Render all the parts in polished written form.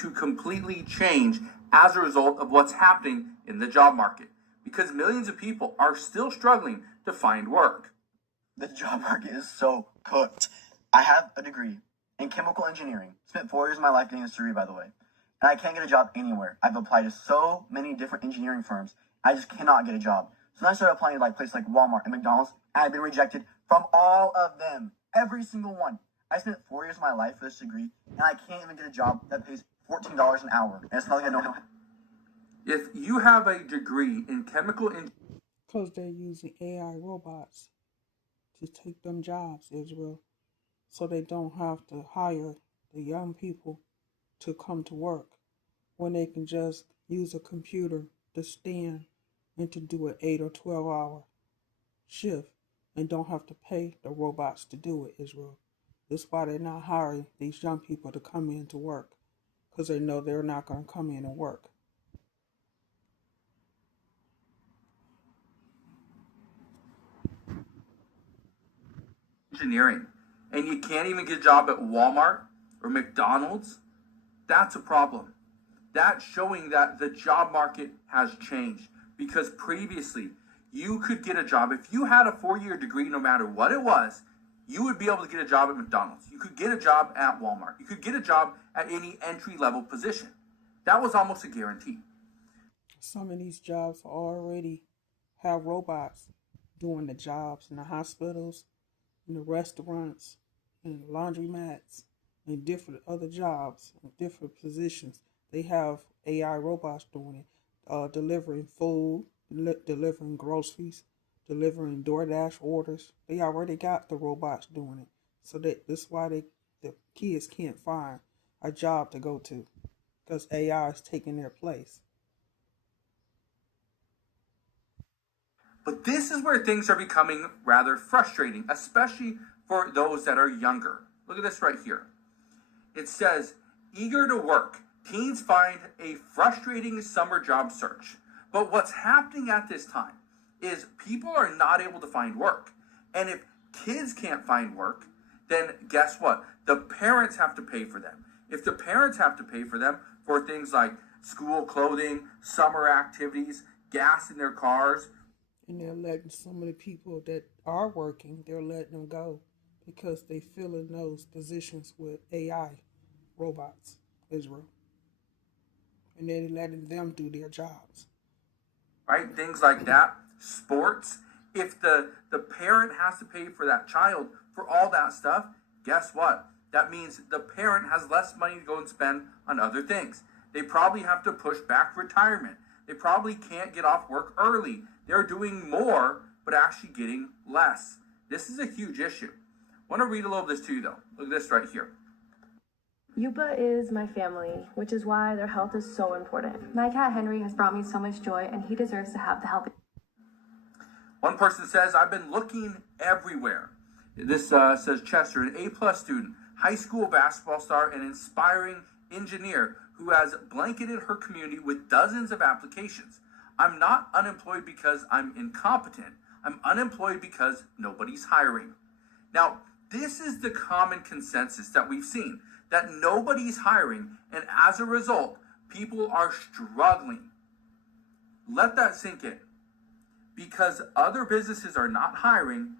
to completely change as a result of what's happening in the job market, because millions of people are still struggling to find work. The job market is so cooked. I have a degree in chemical engineering. Spent 4 years of my life getting this degree, by the way. And I can't get a job anywhere. I've applied to so many different engineering firms. I just cannot get a job. So then I started applying to places like Walmart and McDonald's, and I've been rejected from all of them. Every single one. I spent 4 years of my life for this degree, and I can't even get a job that pays $14 an hour. And it's not like I know. If you have a degree in chemical engineering, because they're using AI robots to take them jobs, Israel, so they don't have to hire the young people to come to work when they can just use a computer to stand and to do an 8 or 12-hour shift and don't have to pay the robots to do it, Israel. That's why they're not hiring these young people to come in to work, because they know they're not going to come in and work. Engineering, and you can't even get a job at Walmart or McDonald's, that's a problem. That's showing that the job market has changed, because previously you could get a job if you had a 4-year degree. No matter what it was, you would be able to get a job at McDonald's. You could get a job at Walmart. You could get a job at any entry-level position. That was almost a guarantee. Some of these jobs already have robots doing the jobs in the hospitals, in the restaurants, in laundromats, and different other jobs, and different positions. They have AI robots doing it, delivering food, delivering groceries, delivering DoorDash orders. They already got the robots doing it. So that's why the kids can't find a job to go to, because AI is taking their place. But this is where things are becoming rather frustrating, especially for those that are younger. Look at this right here. It says, eager to work, teens find a frustrating summer job search. But what's happening at this time is people are not able to find work. And if kids can't find work, then guess what? The parents have to pay for them. If the parents have to pay for them for things like school clothing, summer activities, gas in their cars, and they're letting some of the people that are working, they're letting them go because they fill in those positions with AI robots, Israel. And they're letting them do their jobs. Right? Things like that. Sports. If the parent has to pay for that child for all that stuff, guess what? That means the parent has less money to go and spend on other things. They probably have to push back retirement. They probably can't get off work early. They're doing more, but actually getting less. This is a huge issue. I want to read a little of this to you, though. Look at this right here. Yupa is my family, which is why their health is so important. My cat Henry has brought me so much joy, and he deserves to have the help. One person says, I've been looking everywhere. This says Chester, an A+ student, high school basketball star, and inspiring engineer who has blanketed her community with dozens of applications. I'm not unemployed because I'm incompetent. I'm unemployed because nobody's hiring. Now, this is the common consensus that we've seen, that nobody's hiring, and as a result, people are struggling. Let that sink in. Because other businesses are not hiring,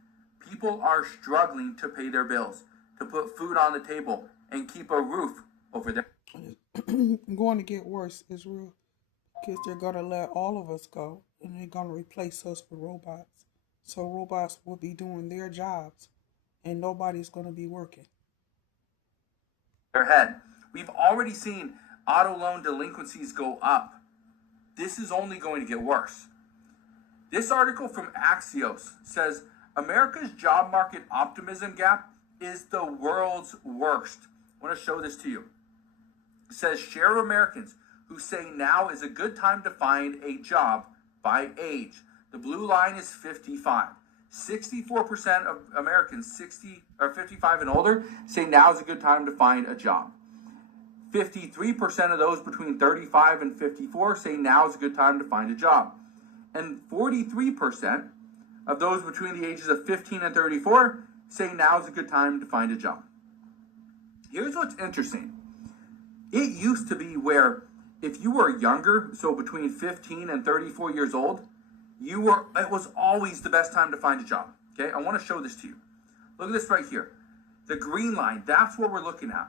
people are struggling to pay their bills, to put food on the table, and keep a roof over their... It's going to get worse, Israel, because they're going to let all of us go, and they're going to replace us with robots. So robots will be doing their jobs, and nobody's going to be working. Their head. We've already seen auto loan delinquencies go up. This is only going to get worse. This article from Axios says America's job market optimism gap is the world's worst. I want to show this to you. It says share of Americans who say now is a good time to find a job by age. The blue line is 55. 64% of Americans 55 and older say now is a good time to find a job. 53% of those between 35 and 54 say now is a good time to find a job. And 43% of those between the ages of 15 and 34 say now is a good time to find a job. Here's what's interesting. It used to be where if you were younger, so between 15 and 34 years old, it was always the best time to find a job. Okay, I want to show this to you. Look at this right here. The green line, that's what we're looking at.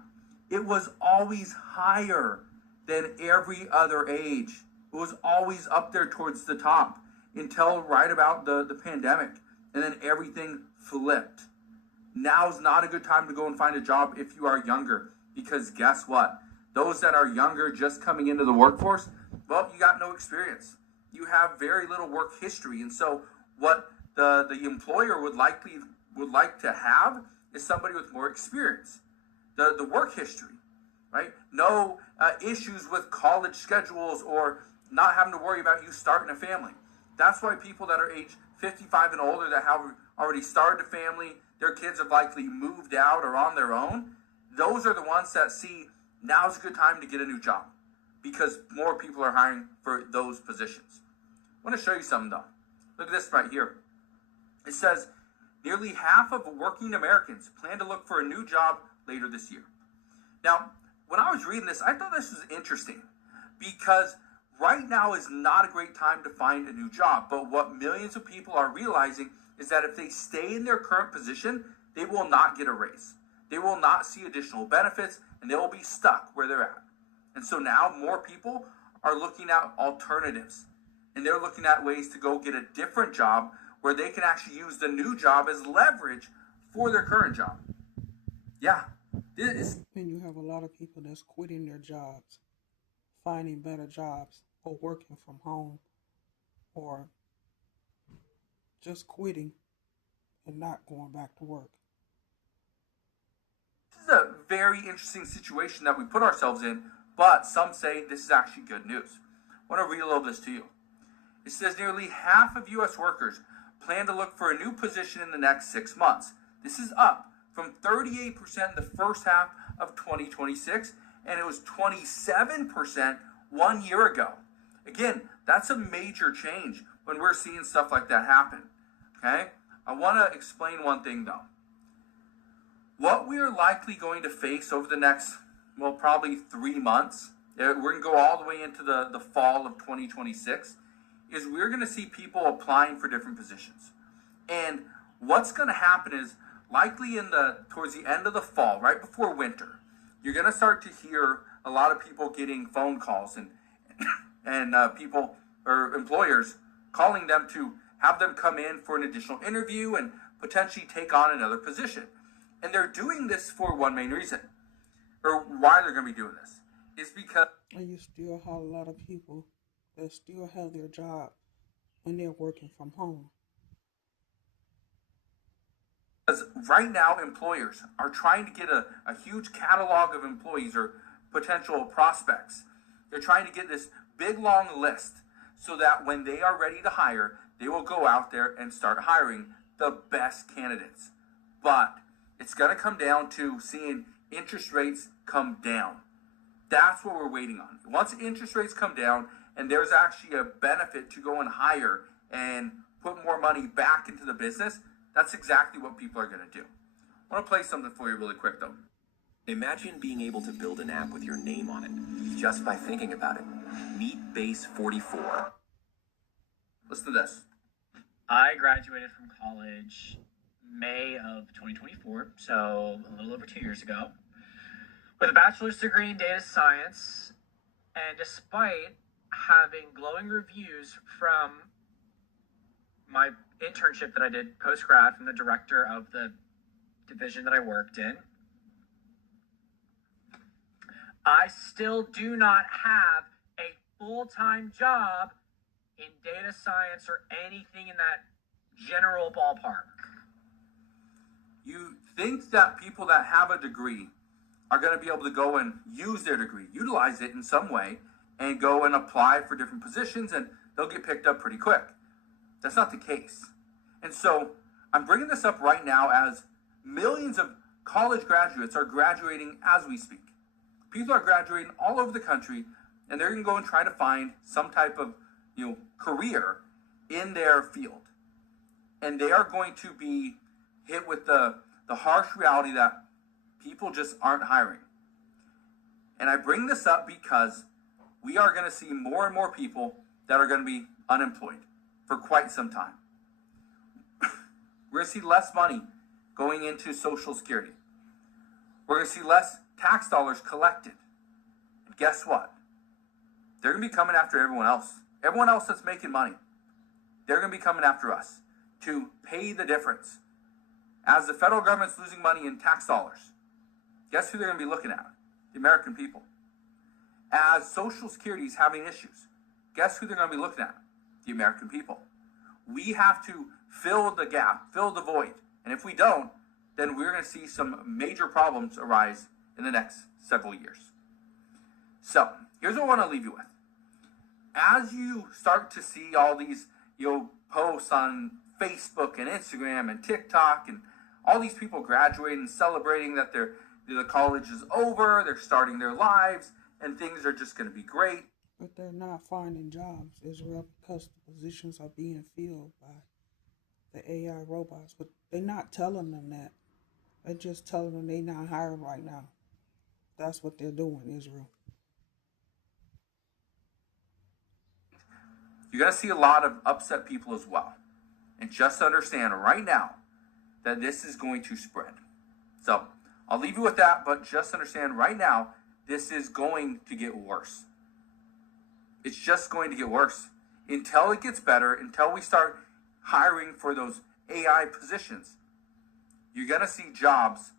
It was always higher than every other age. It was always up there towards the top until right about the pandemic. And then everything flipped. Now's not a good time to go and find a job if you are younger. Because guess what? Those that are younger, just coming into the workforce, well, you got no experience. You have very little work history. And so what the employer would like to have is somebody with more experience. The work history, right? No issues with college schedules or not having to worry about you starting a family. That's why people that are age 55 and older that have already started a family, their kids have likely moved out or on their own, those are the ones that see now's a good time to get a new job because more people are hiring for those positions. I want to show you something though. Look at this right here. It says nearly half of working Americans plan to look for a new job later this year. Now, when I was reading this, I thought this was interesting because right now is not a great time to find a new job. But what millions of people are realizing is that if they stay in their current position, they will not get a raise. They will not see additional benefits and they will be stuck where they're at. And so now more people are looking at alternatives and they're looking at ways to go get a different job where they can actually use the new job as leverage for their current job. Yeah. And you have a lot of people that's quitting their jobs, finding better jobs, or working from home, or just quitting and not going back to work. This is a very interesting situation that we put ourselves in, but some say this is actually good news. I want to read a little of this to you. It says nearly half of U.S. workers plan to look for a new position in the next 6 months. This is up from 38% in the first half of 2026, and it was 27% 1 year ago. Again, that's a major change when we're seeing stuff like that happen. Okay? I want to explain one thing though. What we are likely going to face over the next, well, probably 3 months, we're going to go all the way into the fall of 2026, is we're going to see people applying for different positions. And what's going to happen is likely towards the end of the fall, right before winter, you're going to start to hear a lot of people getting phone calls and people or employers calling them to have them come in for an additional interview and potentially take on another position. And they're doing this for one main reason, or why they're going to be doing this, is because... And you still have a lot of people that still have their job when they're working from home. Because right now, employers are trying to get a huge catalog of employees or potential prospects. They're trying to get this big, long list so that when they are ready to hire, they will go out there and start hiring the best candidates. But it's going to come down to seeing interest rates come down. That's what we're waiting on. Once interest rates come down and there's actually a benefit to go and hire and put more money back into the business, that's exactly what people are going to do. I want to play something for you really quick though. Imagine being able to build an app with your name on it just by thinking about it. Meet Base 44. Listen to this. I graduated from college May of 2024, so a little over 2 years ago, with a bachelor's degree in data science. And despite having glowing reviews from my internship that I did post-grad from the director of the division that I worked in, I still do not have a full-time job in data science or anything in that general ballpark. You think that people that have a degree are going to be able to go and use their degree, utilize it in some way, and go and apply for different positions, and they'll get picked up pretty quick. That's not the case. And so I'm bringing this up right now as millions of college graduates are graduating as we speak. People are graduating all over the country, and they're going to go and try to find some type of career in their field. And they are going to be hit with the harsh reality that people just aren't hiring. And I bring this up because we are going to see more and more people that are going to be unemployed for quite some time. We're going to see less money going into Social Security. We're going to see less tax dollars collected. And guess what? They're going to be coming after everyone else. Everyone else that's making money. They're going to be coming after us to pay the difference. As the federal government's losing money in tax dollars, guess who they're going to be looking at? The American people. As Social Security is having issues, guess who they're going to be looking at? The American people. We have to fill the gap, fill the void. And if we don't, then we're going to see some major problems arise in the next several years. So, here's what I want to leave you with. As you start to see all these posts on Facebook and Instagram and TikTok and all these people graduating and celebrating that the college is over, they're starting their lives, and things are just going to be great. But they're not finding jobs, Israel, because the positions are being filled by the AI robots. But they're not telling them that. They're just telling them they're not hiring right now. That's what they're doing, Israel. You're going to see a lot of upset people as well. And just understand right now that this is going to spread. So I'll leave you with that, but just understand right now, this is going to get worse. It's just going to get worse. Until it gets better, until we start hiring for those AI positions, you're going to see jobs,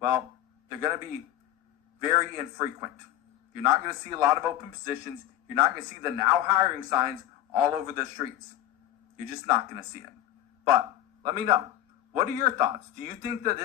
well, they're going to be very infrequent. You're not going to see a lot of open positions. You're not going to see the now hiring signs all over the streets. You're just not going to see it. But let me know. What are your thoughts? Do you think that